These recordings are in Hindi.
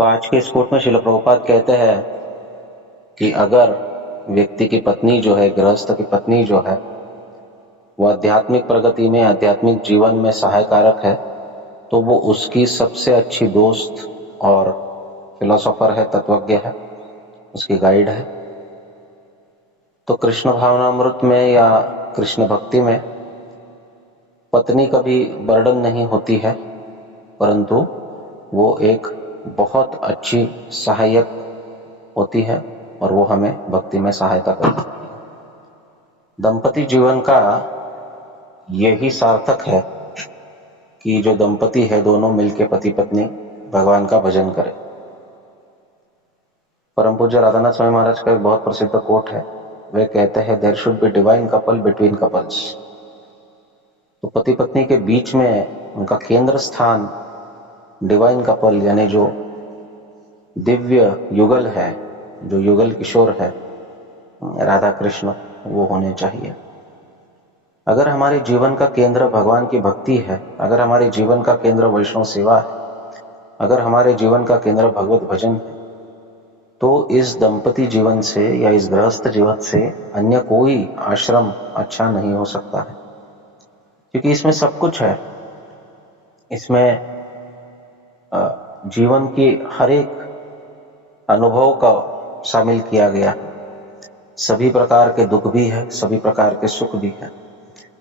तो आज के इस कोट में श्रील प्रभुपाद कहते हैं कि अगर व्यक्ति की पत्नी जो है, गृहस्थ की पत्नी जो है, वह आध्यात्मिक प्रगति में, आध्यात्मिक जीवन में सहायकारक है, तो वो उसकी सबसे अच्छी दोस्त और फिलोसोफर है, तत्वज्ञ है, उसकी गाइड है। तो कृष्ण भावनामृत में या कृष्ण भक्ति में पत्नी कभी बर्डन नहीं होती है, परंतु वो एक बहुत अच्छी सहायक होती है और वो हमें भक्ति में सहायता करती है। दंपति जीवन का यही सार्थक है कि जो दंपति है दोनों मिलके पति पत्नी भगवान का भजन करें। परम पूज्य राधानाथ स्वामी महाराज का एक बहुत प्रसिद्ध कोट है, वे कहते हैं there should be divine couple between couples. तो पति पत्नी के बीच में उनका केंद्र स्थान डिवाइन कपल यानी जो दिव्य युगल है, जो युगल किशोर है, राधा कृष्ण, वो होने चाहिए। अगर हमारे जीवन का केंद्र भगवान की भक्ति है, अगर हमारे जीवन का केंद्र वैष्णव सेवा है, अगर हमारे जीवन का केंद्र भगवत भजन है, तो इस दंपति जीवन से या इस गृहस्थ जीवन से अन्य कोई आश्रम अच्छा नहीं हो सकता है, क्योंकि इसमें सब कुछ है। इसमें जीवन की हर एक अनुभव का शामिल किया गया। सभी प्रकार के दुख भी है, सभी प्रकार के सुख भी है,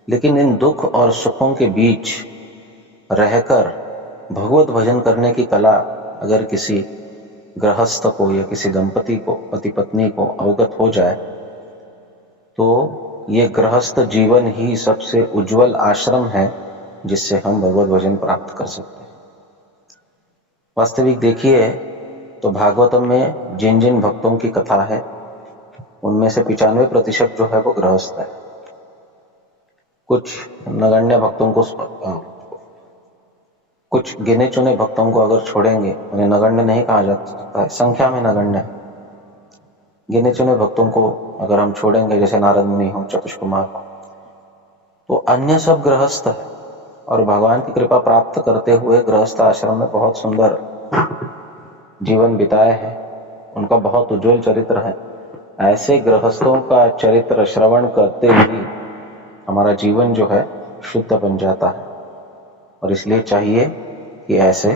लेकिन इन दुख और सुखों के बीच रहकर भगवत भजन करने की कला अगर किसी गृहस्थ को या किसी दंपति को, पति पत्नी को अवगत हो जाए, तो ये गृहस्थ जीवन ही सबसे उज्जवल आश्रम है जिससे हम भगवत भजन प्राप्त कर सकते हैं। वास्तविक देखिए तो भागवतम में जिन जिन भक्तों की कथा है उनमें से 95% जो है वो गृहस्थ है। कुछ नगण्य भक्तों को, कुछ गिने चुने भक्तों को अगर छोड़ेंगे, उन्हें नगण्य नहीं कहा जा सकता है, संख्या में नगण्य है। गिने चुने भक्तों को अगर हम छोड़ेंगे, जैसे नारद मुनि हो, चतुष्कुमार हो, तो अन्य सब गृहस्थ है और भगवान की कृपा प्राप्त करते हुए गृहस्थ आश्रम में बहुत सुंदर जीवन बिताए हैं। उनका बहुत उज्जवल चरित्र है। ऐसे गृहस्थों का चरित्र श्रवण करते ही हमारा जीवन जो है शुद्ध बन जाता है, और इसलिए चाहिए कि ऐसे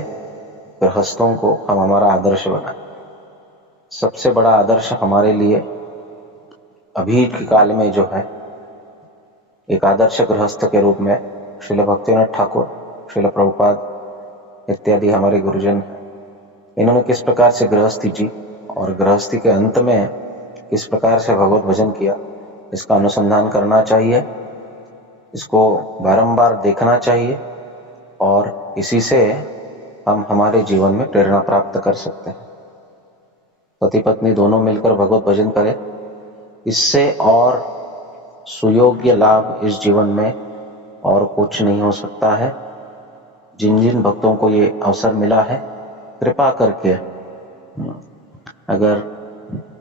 गृहस्थों को हम हमारा आदर्श बनाएं। सबसे बड़ा आदर्श हमारे लिए अभी के काल में जो है, एक आदर्श गृहस्थ के रूप में श्रील भक्तिनाथ ठाकुर, श्रील प्रभुपाद इत्यादि हमारे गुरुजन हैं। इन्होंने किस प्रकार से गृहस्थी जी और गृहस्थी के अंत में किस प्रकार से भगवत भजन किया, इसका अनुसंधान करना चाहिए, इसको बारंबार देखना चाहिए, और इसी से हम हमारे जीवन में प्रेरणा प्राप्त कर सकते हैं। पति पत्नी दोनों मिलकर भगवत भजन करें, इससे और सुयोग्य लाभ इस जीवन में और कुछ नहीं हो सकता है। जिन जिन भक्तों को ये अवसर मिला है, कृपा करके, अगर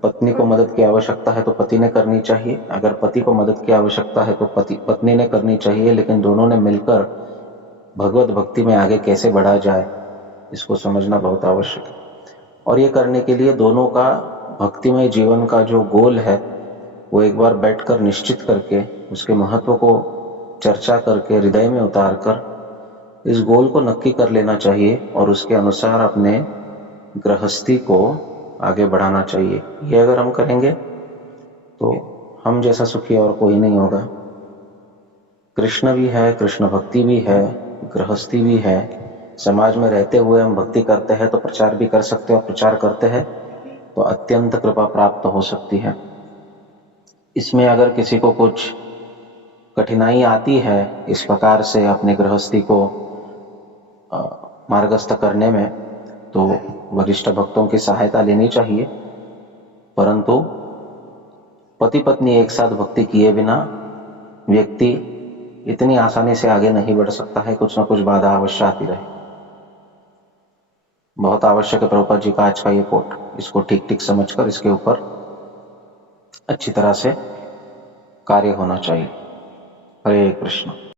पत्नी को मदद की आवश्यकता है तो पति ने करनी चाहिए, अगर पति को मदद की आवश्यकता है तो पत्नी ने करनी चाहिए, लेकिन दोनों ने मिलकर भगवत भक्ति में आगे कैसे बढ़ा जाए, इसको समझना बहुत आवश्यक है। और ये करने के लिए दोनों का भक्तिमय जीवन का जो गोल है, वो एक बार बैठकर निश्चित करके, उसके महत्व को चर्चा करके, हृदय में उतार कर इस गोल को नक्की कर लेना चाहिए और उसके अनुसार अपने गृहस्थी को आगे बढ़ाना चाहिए। ये अगर हम करेंगे तो हम जैसा सुखी और कोई नहीं होगा। कृष्ण भी है, कृष्ण भक्ति भी है, गृहस्थी भी है। समाज में रहते हुए हम भक्ति करते हैं तो प्रचार भी कर सकते हैं, और प्रचार करते हैं तो अत्यंत कृपा प्राप्त हो सकती है। इसमें अगर किसी को कुछ कठिनाई आती है इस प्रकार से अपनी गृहस्थी को मार्गस्थ करने में, तो वरिष्ठ भक्तों की सहायता लेनी चाहिए। परंतु पति पत्नी एक साथ भक्ति किए बिना व्यक्ति इतनी आसानी से आगे नहीं बढ़ सकता है, कुछ न कुछ बाधा अवश्य आती रहे। बहुत आवश्यक है प्रभुपाद जी का आज का ये कोट, इसको ठीक ठीक समझकर इसके ऊपर अच्छी तरह से कार्य होना चाहिए। हरे कृष्ण।